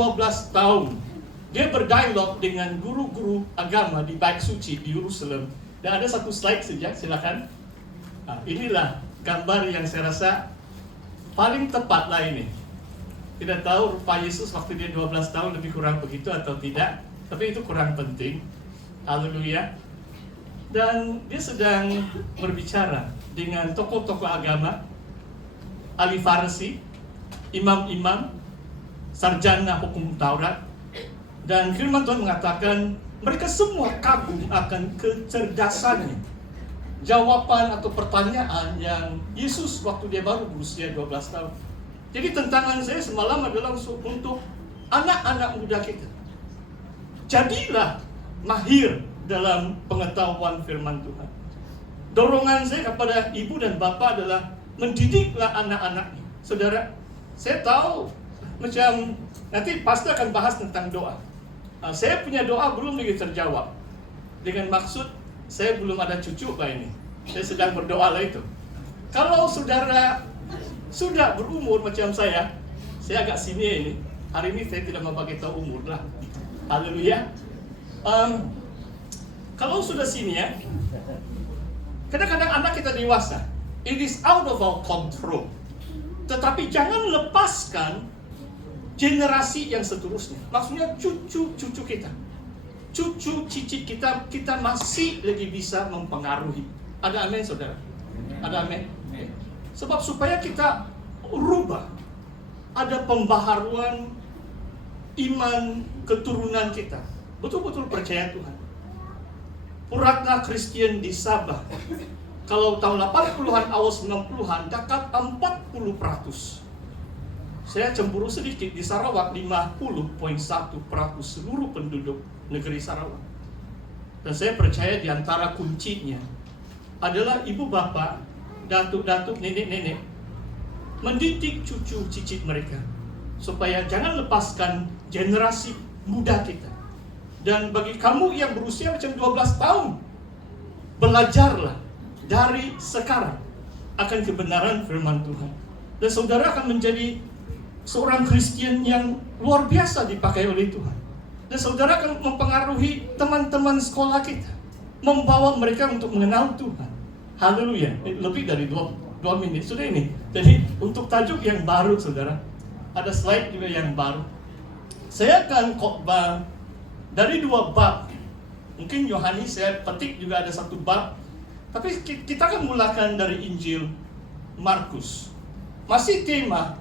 12 tahun dia berdialog dengan guru-guru agama di Bait Suci di Yerusalem. Dan ada satu slide saja, silakan. Inilah gambar yang saya rasa paling tepat lah ini. Tidak tahu Pak Yesus waktu dia 12 tahun lebih kurang begitu atau tidak, tapi itu kurang penting. Haleluya. Dan dia sedang berbicara dengan tokoh-tokoh agama, ahli Farisi, imam-imam, sarjana hukum Taurat. Dan firman Tuhan mengatakan mereka semua kagum akan kecerdasannya. Jawaban atau pertanyaan yang Yesus waktu dia baru berusia 12 tahun. Jadi tantangan saya semalam adalah untuk anak-anak muda kita. Jadilah mahir dalam pengetahuan firman Tuhan. Dorongan saya kepada ibu dan bapak adalah mendidiklah anak-anaknya. Saudara, saya tahu macam nanti pastor akan bahas tentang doa. Saya punya doa belum lagi terjawab. Dengan maksud saya belum ada cucu Pak ini. Saya sedang berdoa lah itu. Kalau saudara sudah berumur macam saya agak sini ini. Hari ini saya tidak mau bagi tahu umur lah. Haleluya. Kalau sudah sini ya, kadang-kadang anak kita dewasa. It is out of our control. Tetapi jangan lepaskan generasi yang seterusnya. Maksudnya cucu-cucu kita. Cucu cicit kita masih lagi bisa mempengaruhi. Ada amin saudara? Ada amin? Sebab supaya kita rubah, ada pembaharuan iman keturunan kita. Betul-betul percaya Tuhan. Puratna Kristen di Sabah, kalau tahun 80-an, awal 90-an, dekat 40%. Saya cemburu sedikit, di Sarawak 50,1% seluruh penduduk negeri Sarawak. Dan saya percaya di antara kuncinya adalah ibu bapa, datuk-datuk, nenek-nenek mendidik cucu cicit mereka supaya jangan lepaskan generasi muda kita. Dan bagi kamu yang berusia macam 12 tahun, belajarlah dari sekarang akan kebenaran firman Tuhan. Dan saudara akan menjadi seorang Kristen yang luar biasa dipakai oleh Tuhan. Dan saudara akan mempengaruhi teman-teman sekolah kita, membawa mereka untuk mengenal Tuhan. Haleluya. Lebih dari 2 menit sudah ini. Jadi untuk tajuk yang baru saudara, ada slide juga yang baru. Saya akan khotbah dari 2 bab. Mungkin Yohanes saya petik juga ada 1 bab. Tapi kita akan mulakan dari Injil Markus. Masih tema,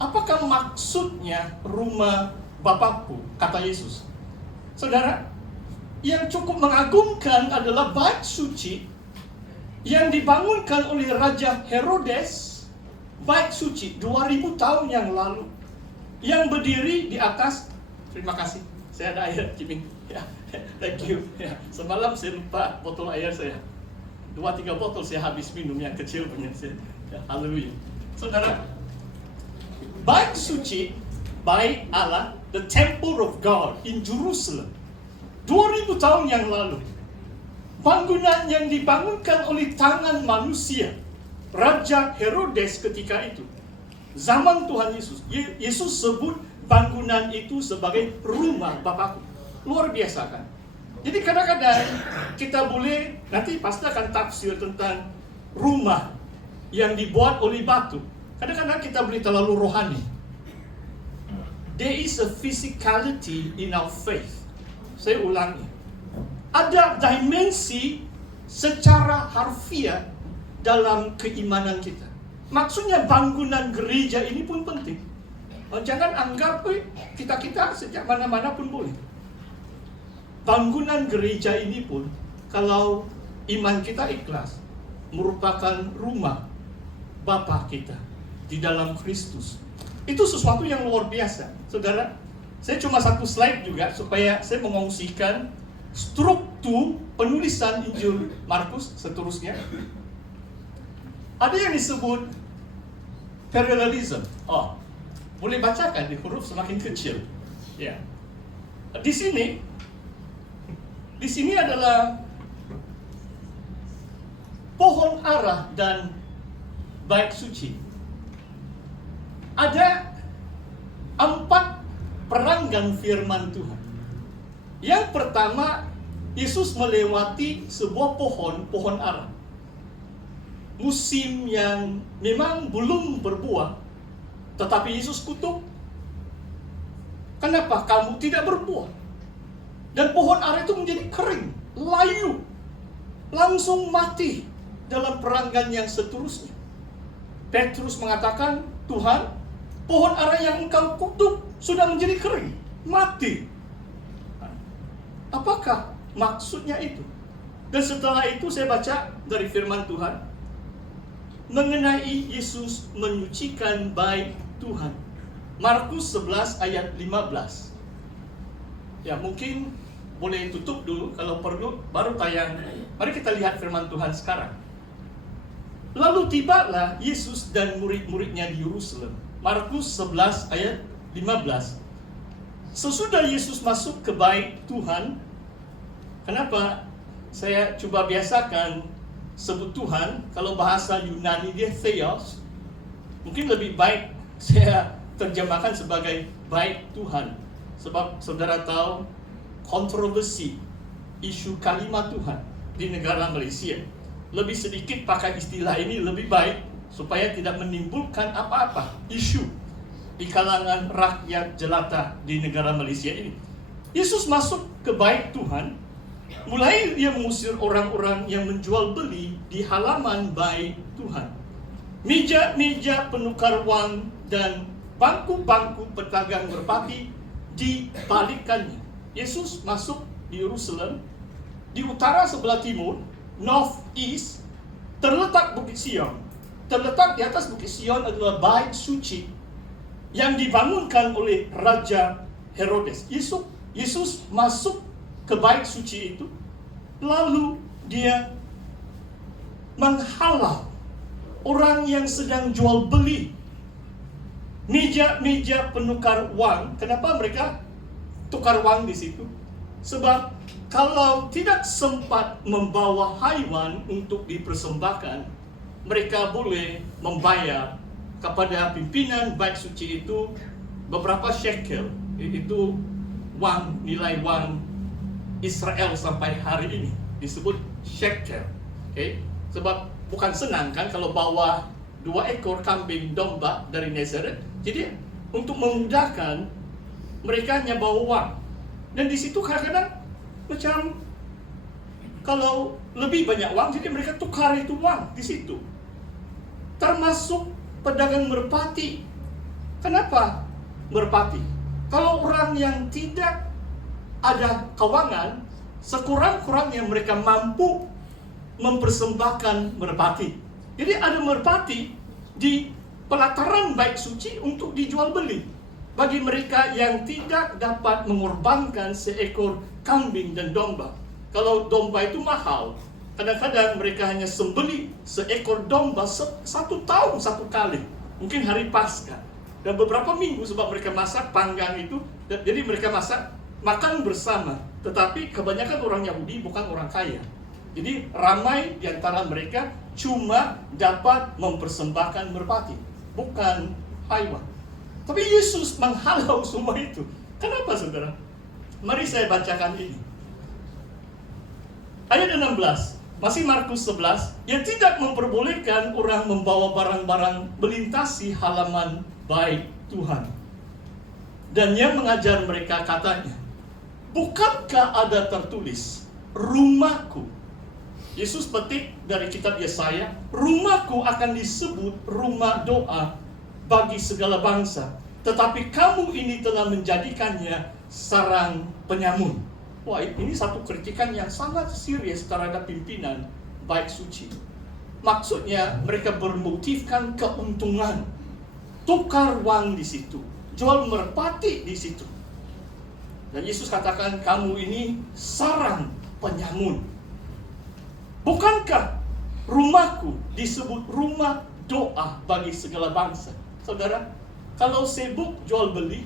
apakah maksudnya rumah Bapakku, kata Yesus. Saudara, yang cukup mengagumkan adalah bait suci yang dibangunkan oleh Raja Herodes. Bait suci 2000 tahun yang lalu, yang berdiri di atas, terima kasih, saya ada air, Jimmy. Ya, thank you. Ya, semalam saya lupa botol air saya. 2-3 botol saya habis minum yang kecil punya saya. Ya, haleluya. Saudara, bait suci, bait Allah, the temple of God in Jerusalem, 2000 tahun yang lalu. Bangunan yang dibangunkan oleh tangan manusia, Raja Herodes ketika itu. Zaman Tuhan Yesus, Yesus sebut bangunan itu sebagai rumah Bapakku. Luar biasa kan? Jadi kadang-kadang kita boleh, nanti pasti akan tafsir tentang rumah yang dibuat oleh batu. Kadang-kadang kita boleh terlalu rohani. There is a physicality in our faith. Saya ulangi. Ada dimensi secara harfiah dalam keimanan kita. Maksudnya bangunan gereja ini pun penting. Jangan anggap kita sejak mana-mana pun boleh. Bangunan gereja ini pun, kalau iman kita ikhlas, merupakan rumah Bapa kita di dalam Kristus. Itu sesuatu yang luar biasa. Saudara, saya cuma 1 slide juga supaya saya mengongsikan struktur penulisan Injil Markus seterusnya. Ada yang disebut parallelism. Boleh bacakan di huruf semakin kecil. Ya. Di sini adalah pohon ara dan bait suci. Ada 4 peranggan firman Tuhan. Yang pertama, Yesus melewati sebuah pohon ara. Musim yang memang belum berbuah, tetapi Yesus kutuk. Kenapa kamu tidak berbuah? Dan pohon ara itu menjadi kering, layu, langsung mati dalam peranggan yang seterusnya. Petrus mengatakan, Tuhan, pohon ara yang engkau kutuk sudah menjadi kering, mati. Apakah maksudnya itu? Dan setelah itu saya baca dari firman Tuhan mengenai Yesus menyucikan bait Tuhan. Markus 11 ayat 15. Ya, mungkin boleh tutup dulu, kalau perlu baru tayang. Mari kita lihat firman Tuhan sekarang. Lalu tibalah Yesus dan murid-muridnya di Yerusalem. Markus 11 ayat 15. Sesudah Yesus masuk ke bait Tuhan, kenapa saya coba biasakan sebut Tuhan, kalau bahasa Yunani dia Theos, mungkin lebih baik saya terjemahkan sebagai bait Tuhan. Sebab saudara tahu kontroversi isu kalimat Tuhan di negara Malaysia. Lebih sedikit pakai istilah ini lebih baik supaya tidak menimbulkan apa-apa isu di kalangan rakyat jelata di negara Malaysia ini. Yesus masuk ke bait Tuhan, mulai dia mengusir orang-orang yang menjual beli di halaman bait Tuhan. Meja-meja penukar wang dan bangku-bangku pedagang merpati dibalikkannya. Yesus masuk di Yerusalem, di utara sebelah timur, north east, terletak Bukit Sion. Terletak di atas Bukit Sion adalah bait suci yang dibangunkan oleh Raja Herodes. Yesus masuk ke bait suci itu, lalu dia menghalau orang yang sedang jual beli. Meja-meja penukar wang. Kenapa mereka tukar wang di situ? Sebab kalau tidak sempat membawa haiwan untuk dipersembahkan, mereka boleh membayar kepada pimpinan bait suci itu beberapa shekel. Itu wang, nilai wang Israel sampai hari ini disebut shekel. Okay? Sebab bukan senang kan kalau bawa 2 ekor kambing domba dari Nazaret. Jadi untuk memudahkan mereka hanya bawa wang. Dan di situ kadang-kadang macam kalau lebih banyak wang, jadi mereka tukar itu wang di situ. Termasuk pedagang merpati. Kenapa merpati? Kalau orang yang tidak ada keuangan, sekurang-kurangnya mereka mampu mempersembahkan merpati. Jadi ada merpati di pelataran bait suci untuk dijual beli bagi mereka yang tidak dapat mengorbankan seekor kambing dan domba. Kalau domba itu mahal, kadang-kadang mereka hanya sembeli seekor domba 1 tahun 1 kali, mungkin hari Paskah, dan beberapa minggu sebab mereka masak panggang itu. Jadi mereka makan bersama. Tetapi kebanyakan orang Yahudi bukan orang kaya. Jadi ramai di antara mereka cuma dapat mempersembahkan merpati, bukan haiwan. Tapi Yesus menghalau semua itu. Kenapa saudara? Mari saya bacakan ini. Ayat 16, masih Markus 11, yang tidak memperbolehkan orang membawa barang-barang melintasi halaman bait Tuhan. Dan yang mengajar mereka katanya, bukankah ada tertulis, rumahku? Yesus petik dari kitab Yesaya, rumahku akan disebut rumah doa bagi segala bangsa, tetapi kamu ini telah menjadikannya sarang penyamun. Wah, ini satu kritikan yang sangat serius terhadap pimpinan bait suci. Maksudnya mereka bermotifkan keuntungan, tukar wang di situ, jual merpati di situ. Dan Yesus katakan, kamu ini sarang penyamun. Bukankah rumahku disebut rumah doa bagi segala bangsa? Saudara, kalau sibuk jual beli,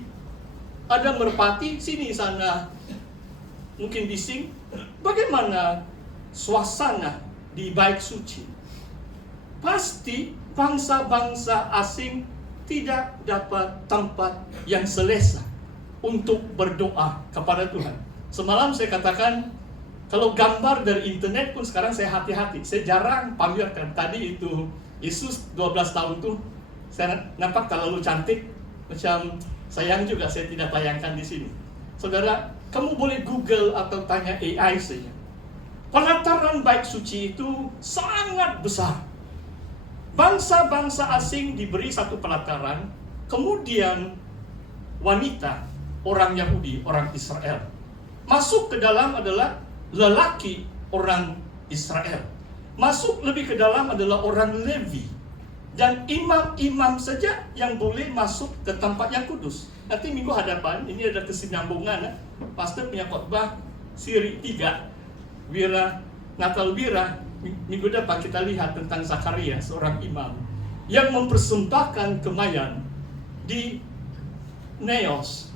ada merpati sini sana, mungkin bising, bagaimana suasana di bait suci? Pasti bangsa-bangsa asing tidak dapat tempat yang selesa. untuk berdoa kepada Tuhan. Semalam saya katakan, kalau gambar dari internet pun sekarang saya hati-hati. Saya jarang pamerkan. Tadi itu Yesus 12 tahun tuh, saya nampak terlalu cantik. Macam sayang juga saya tidak tayangkan di sini. Saudara, kamu boleh Google atau tanya AI saja. Pelataran bait suci itu sangat besar. Bangsa-bangsa asing diberi satu pelataran, kemudian wanita, orang Yahudi, orang Israel. Masuk ke dalam adalah lelaki, orang Israel. Masuk lebih ke dalam adalah orang Levi. Dan imam-imam saja yang boleh masuk ke tempat yang kudus. Nanti minggu hadapan, ini ada kesinambungan. Pastor punya khotbah siri 3, Natal Wira. Minggu depan kita lihat tentang Zakaria, seorang imam yang mempersembahkan kemayan di Neos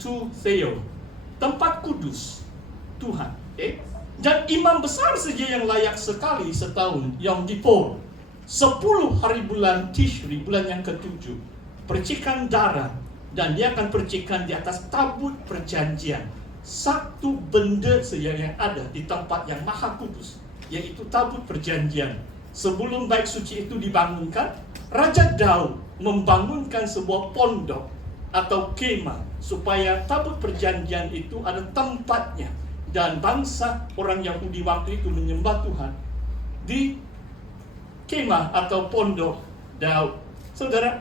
to Theo, tempat kudus Tuhan. Dan imam besar saja yang layak sekali setahun, Yom Kippur, 10 hari bulan Tishri, bulan yang ke-7, percikan darah, dan dia akan percikan di atas tabut perjanjian. Satu benda saja yang ada di tempat yang maha kudus, yaitu tabut perjanjian. Sebelum bait suci itu dibangunkan, Raja Daud membangunkan sebuah pondok atau kemah supaya tabut perjanjian itu ada tempatnya. Dan bangsa orang Yahudi waktu itu menyembah Tuhan di kemah atau pondok Daud. Saudara,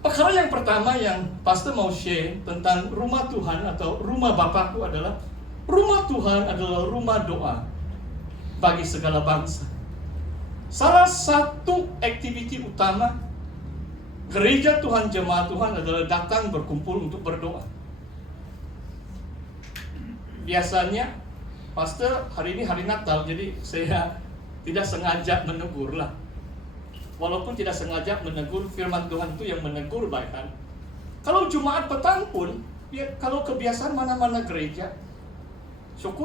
perkara yang pertama yang pastor mau share tentang rumah Tuhan atau rumah Bapakku adalah rumah Tuhan adalah rumah doa bagi segala bangsa. Salah satu aktiviti utama gereja Tuhan, jemaat Tuhan adalah datang berkumpul untuk berdoa. Biasanya, pastor hari ini hari Natal, jadi saya tidak sengaja menegur lah. Walaupun tidak sengaja menegur, firman Tuhan itu yang menegur bahkan. Kalau Jumat petang pun, ya, kalau kebiasaan mana-mana gereja, syukur